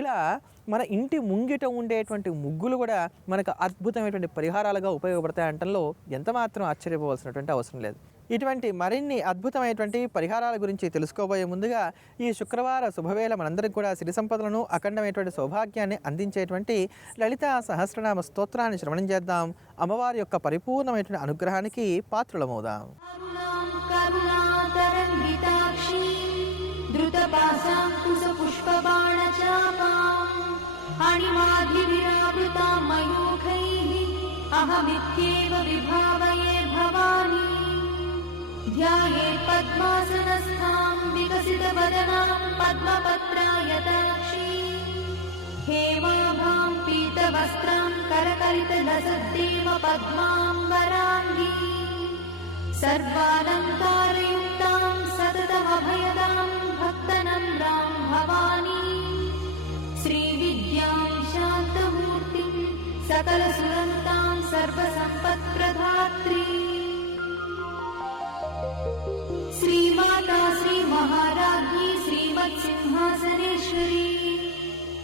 ఇలా మన ఇంటి ముంగిట ఉండేటువంటి ముగ్గులు కూడా మనకు అద్భుతమైనటువంటి పరిహారాలుగా ఉపయోగపడతాయి అనటంలో ఎంతమాత్రం ఆశ్చర్యపోవాల్సినటువంటి అవసరం లేదు. ఇటువంటి మరిన్ని అద్భుతమైనటువంటి పరిహారాల గురించి తెలుసుకోబోయే ముందుగా ఈ శుక్రవార శుభవేళ మనందరికీ కూడా సిరి సంపదలను అఖండమైనటువంటి సౌభాగ్యాన్ని అందించేటువంటి లలితా సహస్రనామ స్తోత్రాన్ని శ్రవణం చేద్దాం. అమ్మవారి యొక్క పరిపూర్ణమైనటువంటి అనుగ్రహానికి పాత్రులమవుదాం. ध्याये पद्मासनस्थां विकसितवदनां पद्मपत्रायताक्षी हेमाभां पीतवस्त्रां करकलितलसद्देव पद्माम्बराङ्गी सर्वालङ्कारयुक्तां सततमभयदां भक्तनम्रां भवानी श्रीविद्यां शान्तमूर्तिं सकलसुरन्तां सर्वसम्पत्प्रदात्री श्रीमाता श्री महाराज्ञी श्रीमत्सिंहासनेश्वरी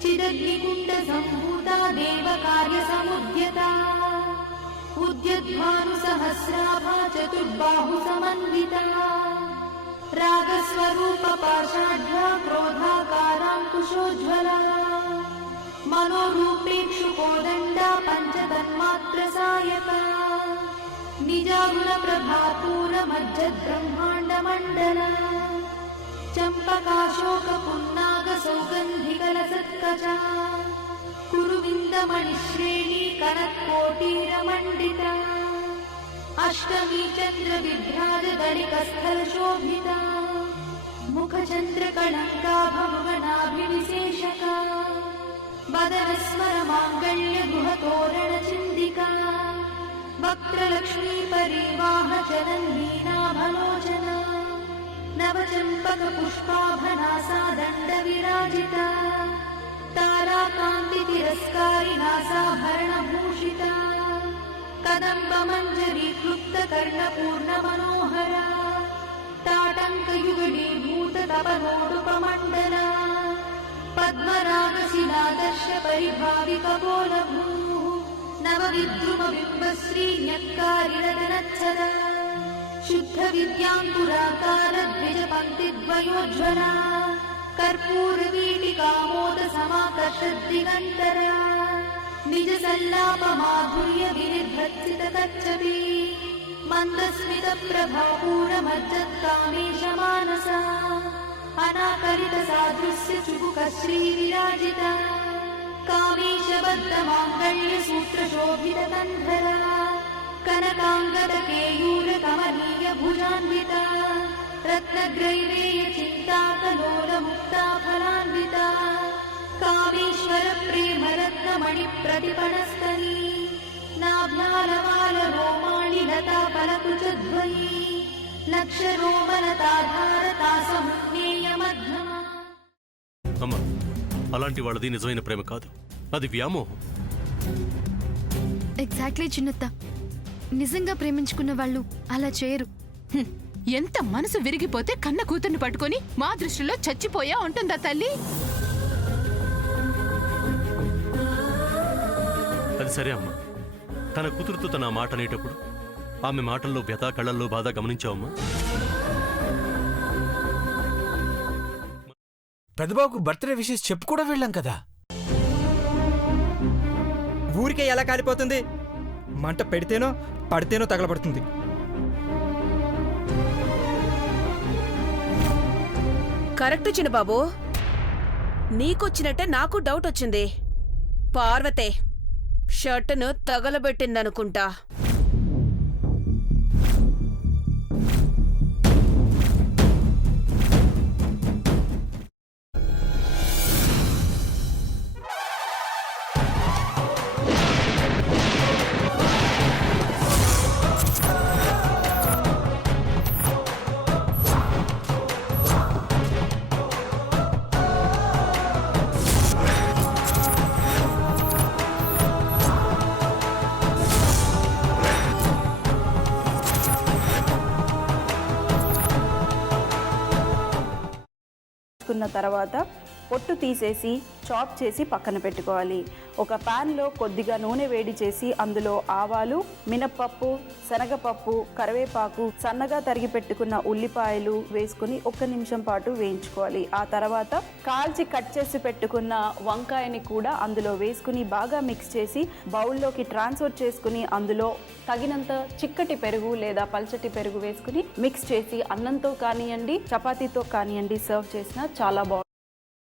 चिदग्निकुण्ड सम्भूता देवकार्यसमुद्यता उद्यद्भानुसहस्राभा चतुर्बाहु समन्विता रागस्वरूप पाषाढ्या क्रोधाकाराङ्कुशोज्ज्वला मनोरूपेक्षुकोदण्डा पञ्चतन्मात्रसायका निजागुण प्रभापूर मज्जद्ब्रह्माण्डमण्डला चम्पकाशोक पुन्नाग सौगन्धिकलसत्कजा कुरुविन्दमणिश्रेणी कनत्कोटीरमण्डिता अष्टमी चन्द्रविभ्राज दलिकस्थलशोभिता मुखचन्द्रकलङ्काभमुगनाभिविशेषका वदनस्मर माङ्गल्य गृहतोरणचिन्दिका वक्त्रलक्ष्मी परिवाह जनन्वीनाभलोचना नवचम्पक पुष्पाभनासा दण्ड विराजिता ताराकान्ति तिरस्कारी नासाभरणभूषिता कदम्ब मञ्जरी क्लुप्त कर्णपूर्ण मनोहरा ताटङ्कयुगलीभूत तपनोडुपमण्डला पद्मरागशिलादर्श परिभाविकबोलभूः नवविद्रुमबिम्बश्री न्यक्कारिरदनच्छदा शुद्ध विद्याङ्कुराकार द्विजपङ्क्तिद्वयोज्ज्वला कर्पूरवीटिकामोद समाकर्षद्दिगन्तरा निज सल्लाप माधुर्य विनिर्भर्सित कच्छपि मन्दस्मित प्रभापूरमज्जत्कामेश मानसा अनाकरित सादृश्य चुबुक श्रीविराजिता कामेशबद्ध माङ्गल्य सूत्रशोभित कन्धरा कनकाङ्गद केयूर कमनीय भुजान्विता रत्नग्रैवेय चिन्ताकलोल मुक्ता फलान्विता कामेश्वर प्रेम रत्नमणि प्रतिपणस्तनी नाभ्यालवाल रोमाणि लता फलकुचध्वनी लक्ष रोमलताधारता समुज्ञेय मध्यमा అలాంటి వాళ్ళది నిజమైన ప్రేమ కాదు, అది వ్యామోహం. ఎగ్జాక్ట్లీ చిన్నత్త, నిజంగా ప్రేమించుకున్న వాళ్ళు అలా చేయరు. ఎంత మనసు విరిగిపోతే కన్న కూతుర్ని పట్టుకొని మా దృష్టిలో చచ్చిపోయా ఉంటుందా తల్లి? అది సరే అమ్మా, తన కూతురుతో తన మాట అనేటప్పుడు ఆమె మాటల్లో వ్యథ, కళ్ళల్లో బాధ గమనించావమ్మా? పెద్దబాబుకు బర్త్డే విషెస్ చెప్పు కూడా వెళ్ళాం కదా. ఊరికే ఎలా కాలిపోతుంది? మంట పెడితేనో పడితేనో తగలబడుతుంది. కరెక్ట్ చిన్నబాబు, నీకొచ్చినట్టే నాకు డౌట్ వచ్చింది. పార్వతే షర్టును తగలబెట్టిందనుకుంటా. తర్వాత పొట్టు తీసేసి చాప్ చేసి పక్కన పెట్టుకోవాలి. ఒక ప్యాన్లో కొద్దిగా నూనె వేడి చేసి అందులో ఆవాలు, మినప్పప్పు, శనగపప్పు, కరివేపాకు, సన్నగా తరిగి పెట్టుకున్న ఉల్లిపాయలు వేసుకుని 1 నిమిషం పాటు వేయించుకోవాలి. ఆ తర్వాత కాల్చి కట్ చేసి పెట్టుకున్న వంకాయని కూడా అందులో వేసుకుని బాగా మిక్స్ చేసి బౌల్లోకి ట్రాన్స్ఫర్ చేసుకుని అందులో తగినంత చిక్కటి పెరుగు లేదా పల్చటి పెరుగు వేసుకుని మిక్స్ చేసి అన్నంతో కానివ్వండి, చపాతీతో కానివ్వండి సర్వ్ చేసినా చాలా బాగుంటుంది.